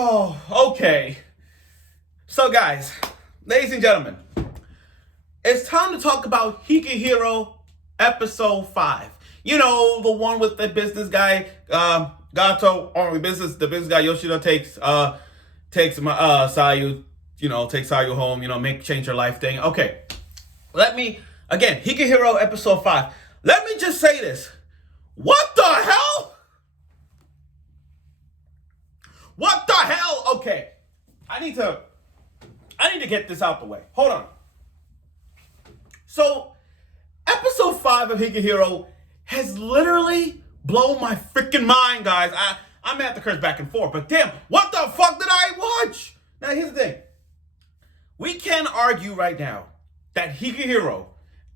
Oh, okay. So, guys, ladies and gentlemen, it's time to talk about Higehiro episode 5. You know, the one with the business guy, Gotou, or the business guy Yoshida takes Sayu, takes Sayu home, change her life thing. Okay. Again, Higehiro episode 5. Let me just say this. What the hell? What the hell? Okay. I need to get this out the way. Hold on. So, episode 5 of Higehiro has literally blown my freaking mind, guys. I'm gonna have to curse back and forth, but damn, what the fuck did I watch? Now, here's the thing. We can argue right now that Higehiro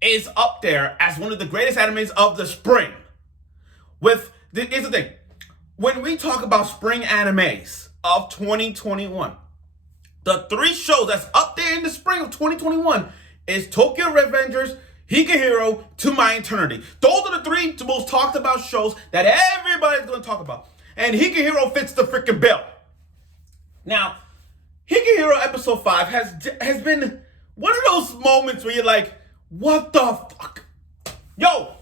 is up there as one of the greatest animes of the spring. Here's the thing. When we talk about spring animes of 2021, the 3 shows that's up there in the spring of 2021 is Tokyo Revengers, Higehiro, To My Eternity. Those are the 3 most talked about shows that everybody's going to talk about. And Higehiro fits the freaking bill. Now, Higehiro episode 5 has been one of those moments where you're like, what the fuck? Yo,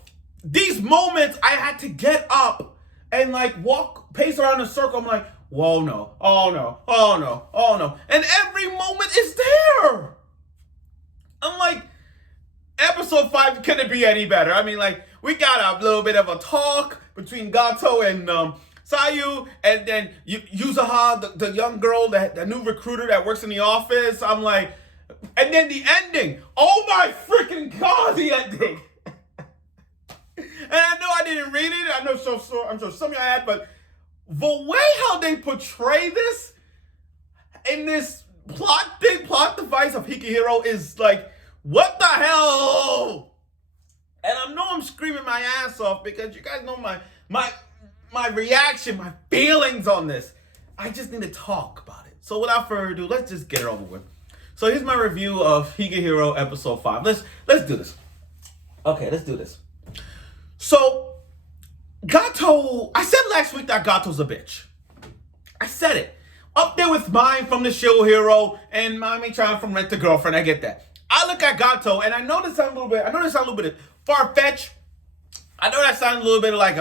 these moments I had to get up and pace around in a circle. I'm like, whoa, no, oh no, oh no, oh no. And every moment is there. I'm like, episode 5 couldn't be any better. I mean, we got a little bit of a talk between Gotou and Sayu, and then Yuzuha, the young girl, the new recruiter that works in the office. I'm like, and then the ending. Oh my freaking God, the ending. And I know I didn't read it. I'm sure some of y'all had, but the way how they portray this in this plot device of Higehiro is like, what the hell? And I know I'm screaming my ass off because you guys know my reaction, my feelings on this. I just need to talk about it. So without further ado, let's just get it over with. So here's my review of Higehiro episode 5. Let's do this. Okay, let's do this. So, Gotou, I said last week that Gotou's a bitch. I said it. Up there with mine from the show Hero and Mommy Chan from Rent a Girlfriend. I get that. I look at Gotou and I know this sounds a little bit far-fetched. I know that sounds a little bit like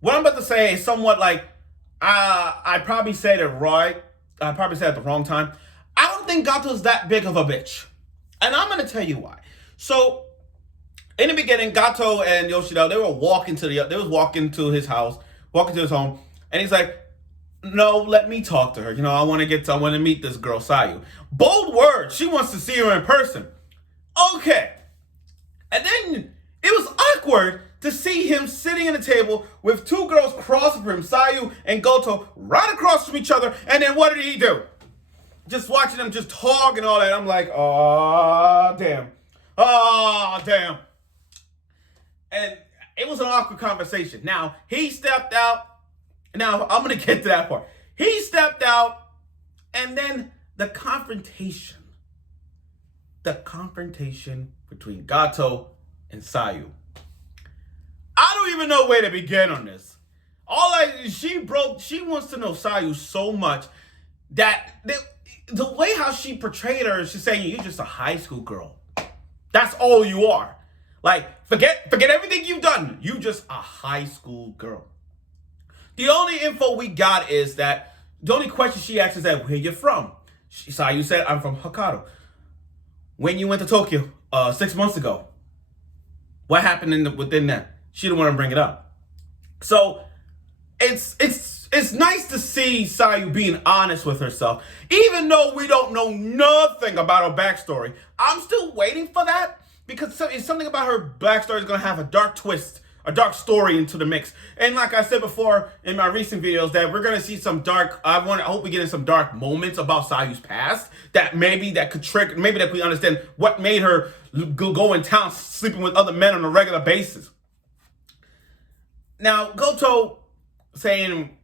what I'm about to say is somewhat like I probably said it right. I probably said it at the wrong time. I don't think Gotou's that big of a bitch. And I'm gonna tell you why. So in the beginning, Gotou and Yoshida, they was walking to his home, and he's like, no, let me talk to her. I want to meet this girl, Sayu. Bold words. She wants to see her in person. Okay. And then it was awkward to see him sitting at a table with 2 girls across from him, Sayu and Gotou, right across from each other. And then what did he do? Just watching them just talk and all that. I'm like, oh, damn. Oh, damn. And it was an awkward conversation. Now, he stepped out. Now, I'm going to get to that part. He stepped out, and then the confrontation between Gotou and Sayu. I don't even know where to begin on this. She wants to know Sayu so much that the way how she portrayed her, she's saying, you're just a high school girl. That's all you are. Forget everything you've done. You just a high school girl. The only info we got is that the only question she asked is that where you're from. Sayu said, I'm from Hokkaido. When you went to Tokyo 6 months ago, what happened within that? She didn't want to bring it up. So it's nice to see Sayu being honest with herself, even though we don't know nothing about her backstory. I'm still waiting for that. Because it's something about her backstory is going to have a dark twist, a dark story into the mix. And like I said before in my recent videos, that we're going to see some dark, I hope we get in some dark moments about Sayu's past that could trigger, maybe that we understand what made her go in town sleeping with other men on a regular basis. Now, Gotou saying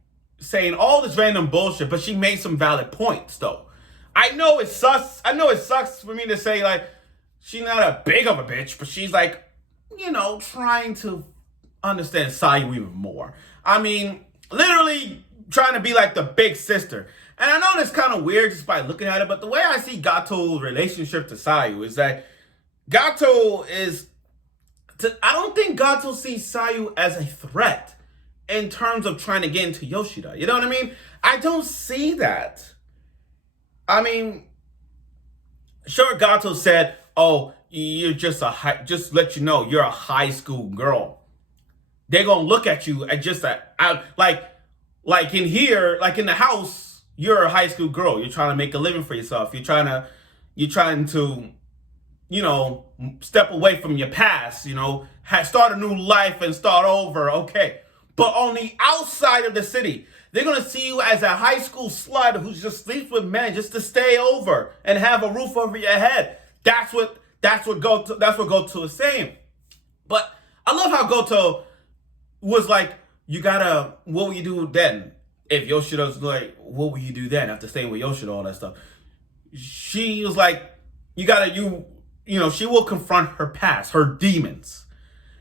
all this random bullshit, but she made some valid points, though. I know it sucks for me to say, she's not a big of a bitch, but she's trying to understand Sayu even more. I mean, literally trying to be like the big sister. And I know that's kind of weird just by looking at it, but the way I see Gotou's relationship to Sayu is that Gotou is... I don't think Gotou sees Sayu as a threat in terms of trying to get into Yoshida. You know what I mean? I don't see that. I mean, sure, Gotou said, oh, you're just just let you know, you're a high school girl. They're going to look at you as just like in here, like in the house, you're a high school girl. You're trying to make a living for yourself. You're trying to, you know, step away from your past, you know, start a new life and start over. Okay. But on the outside of the city, they're going to see you as a high school slut who just sleeps with men just to stay over and have a roof over your head. That's what Gotou is saying. But I love how Gotou was like, what will you do then? If Yoshida's like, what will you do then after staying with Yoshida, all that stuff? She was like, you know, she will confront her past, her demons.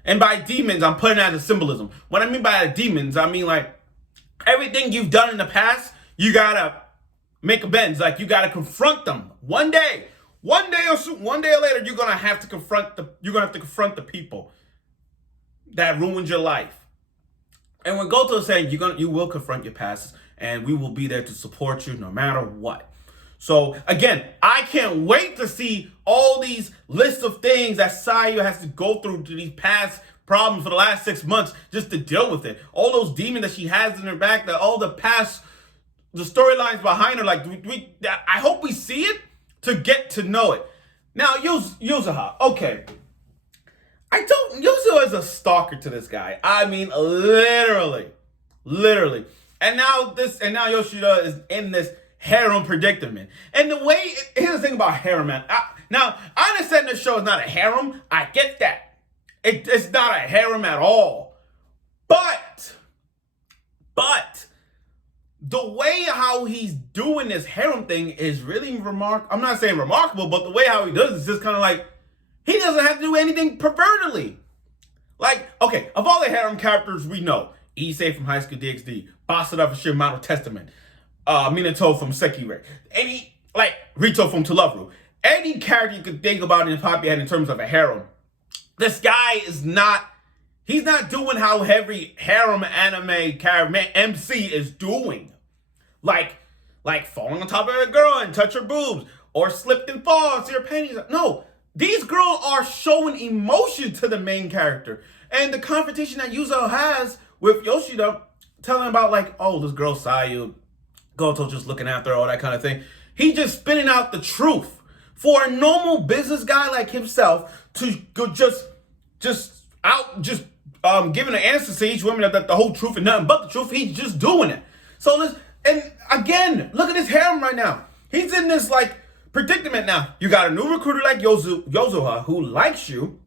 And by demons, I'm putting that as a symbolism. What I mean by demons, I mean like everything you've done in the past, you gotta make amends. Like you gotta confront them. One day or later, you're gonna have to confront the people that ruined your life. And when Gotou is saying you will confront your past, and we will be there to support you no matter what. So again, I can't wait to see all these lists of things that Sayu has to go through to these past problems for the last 6 months just to deal with it. All those demons that she has in her back, the storylines behind her. Like I hope we see it to get to know it. Now, Yuzuha, okay. Yuzuha is a stalker to this guy. I mean, literally. And now Yoshida is in this harem predicament. And here's the thing about harem, man. Now, I understand this show is not a harem. I get that. It's not a harem at all. But the way how he's doing this harem thing is really remarkable. I'm not saying remarkable, but the way how he does it is just kind of like, he doesn't have to do anything pervertedly. Like, okay, of all the harem characters we know, Issei from High School DxD, Basara from Shimano Testament, Minato from Sekirei, Rito from To Love Ru, any character you could think about in the pop in terms of a harem, this guy he's not doing how every harem anime character MC is doing. Like falling on top of a girl and touch her boobs, or slipped and fall, see her panties. No. These girls are showing emotion to the main character. And the confrontation that Yuzuha has with Yoshida, telling about like, oh, this girl Sayu, Gotou just looking after her, all that kind of thing. He just spitting out the truth. For a normal business guy like himself to go just giving an answer to each woman that the whole truth and nothing but the truth, he's just doing it. So and again, look at his harem right now. He's in this like predicament now. You got a new recruiter like Yuzuha who likes you,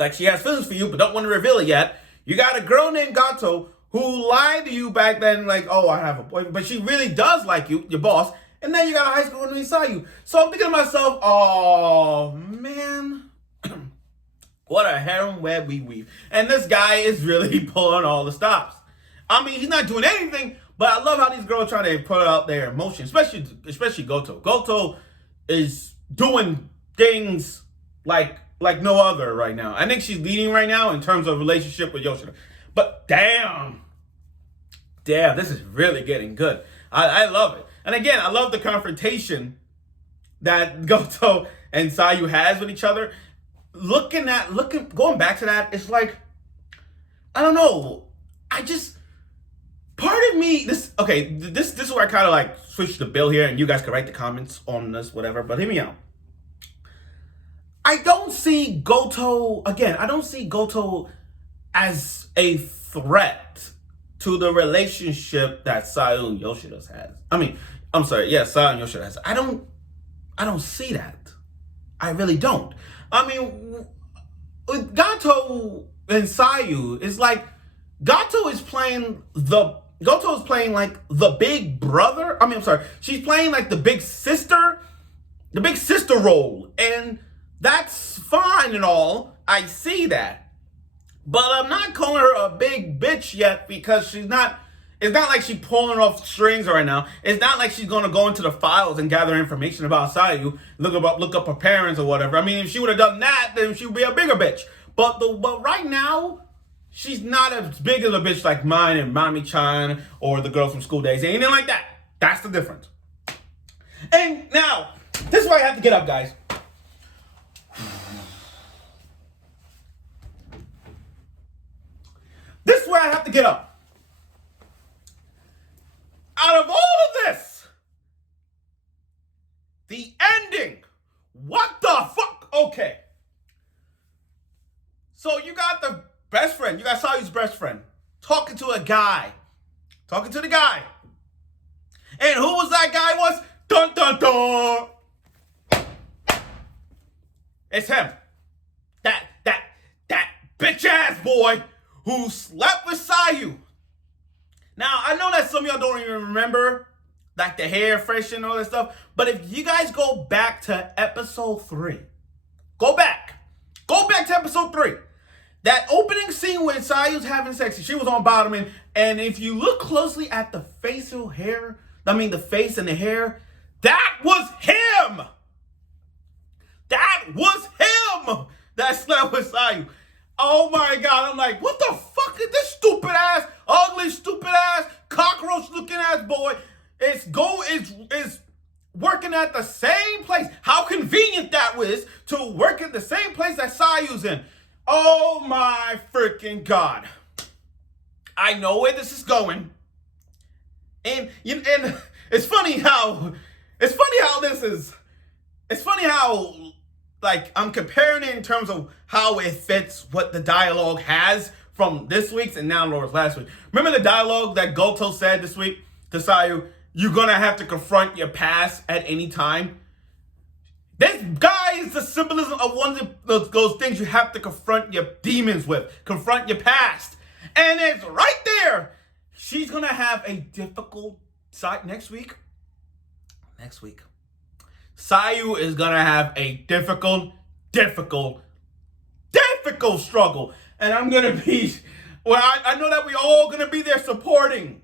like she has feelings for you, but don't want to reveal it yet. You got a girl named Gotou who lied to you back then, like, oh, I have a boyfriend, but she really does like you, your boss. And then you got a high school named Sayu. So I'm thinking to myself, oh man, what a harem web we weave. And this guy is really pulling all the stops. I mean, he's not doing anything, but I love how these girls try to put out their emotion, especially Gotou. Gotou is doing things like no other right now. I think she's leading right now in terms of relationship with Yoshida. But damn, this is really getting good. I love it. And again, I love the confrontation that Gotou and Sayu has with each other. Going back to that, it's like, I don't know. Part of me, this is where I kind of like switch the bill here, and you guys can write the comments on this, whatever, but hear me out. I don't see Gotou as a threat to the relationship that Sayu and Yoshida has. Sayu and Yoshida has. I don't see that. I really don't. I mean, with Gotou and Sayu, it's like Gotou is playing like the big brother. She's playing like the big sister role. And that's fine and all. I see that. But I'm not calling her a big bitch yet because she's not It's not like she's pulling off strings right now. It's not like she's gonna go into the files and gather information about Sayu, look up her parents or whatever. I mean, if she would have done that, then she would be a bigger bitch. But right now, she's not as big of a bitch like mine and Mami-chan or the girl from School Days. Anything like that. That's the difference. And now, this is why I have to get up, guys. This is why I have to get up. Out of all of this, the ending, what the fuck? Okay. So you got the best friend, you got Sayu's best friend, talking to a guy, talking to the guy. And who was that guy was? Dun, dun, dun. It's him. That bitch ass boy who slept with Sayu. Now, I know that some of y'all don't even remember, like the hair fresh and all that stuff. But if you guys go back to episode 3, go back to episode 3. That opening scene when Sayu's having sex, she was on bottoming, and if you look closely at the facial hair, the face and the hair, that was him. That was him that slept with Sayu. Oh my God, I'm like, what the fuck is this stupid ass, ugly, stupid ass, cockroach looking ass boy is working at the same place. How convenient that was to work at the same place that Sayu's in. Oh my freaking God. I know where this is going. And it's funny how like, I'm comparing it in terms of how it fits what the dialogue has from this week's and now Laura's last week. Remember the dialogue that Gotou said this week to Sayu? You're going to have to confront your past at any time. This guy is the symbolism of one of those things you have to confront your demons with. Confront your past. And it's right there. She's going to have a difficult side next week. Sayu is going to have a difficult struggle. And I'm going to be, well, I know that we all going to be there supporting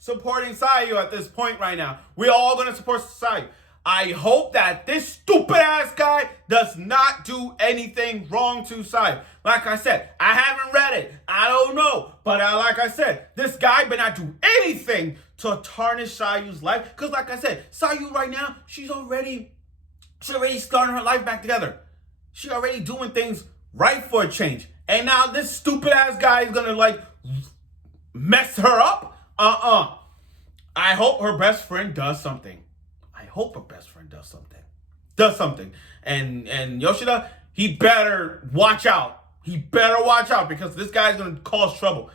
Sayu at this point right now. We're all going to support Sayu. I hope that this stupid ass guy does not do anything wrong to Sayu. Like I said, I haven't read it. I don't know. But like I said, this guy better not do anything to tarnish Sayu's life. Because like I said, Sayu right now, she's already starting her life back together. She's already doing things right for a change. And now this stupid ass guy is going to like mess her up? I hope her best friend does something. And Yoshida, he better watch out. Because this guy's going to cause trouble.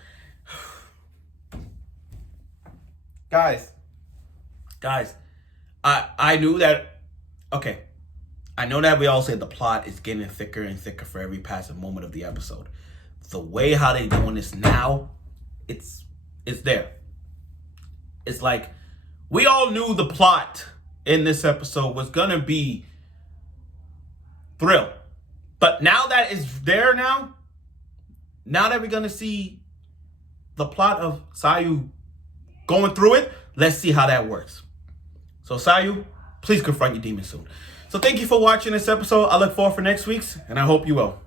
Guys, I knew that, okay. I know that we all say the plot is getting thicker and thicker for every passing moment of the episode. The way how they doing this now, it's there. It's like, we all knew the plot in this episode was going to be thrill. But now that it's there now that we're going to see the plot of Sayu going through it, let's see how that works. So Sayu, please confront your demons soon. So thank you for watching this episode. I look forward for next week's, and I hope you will.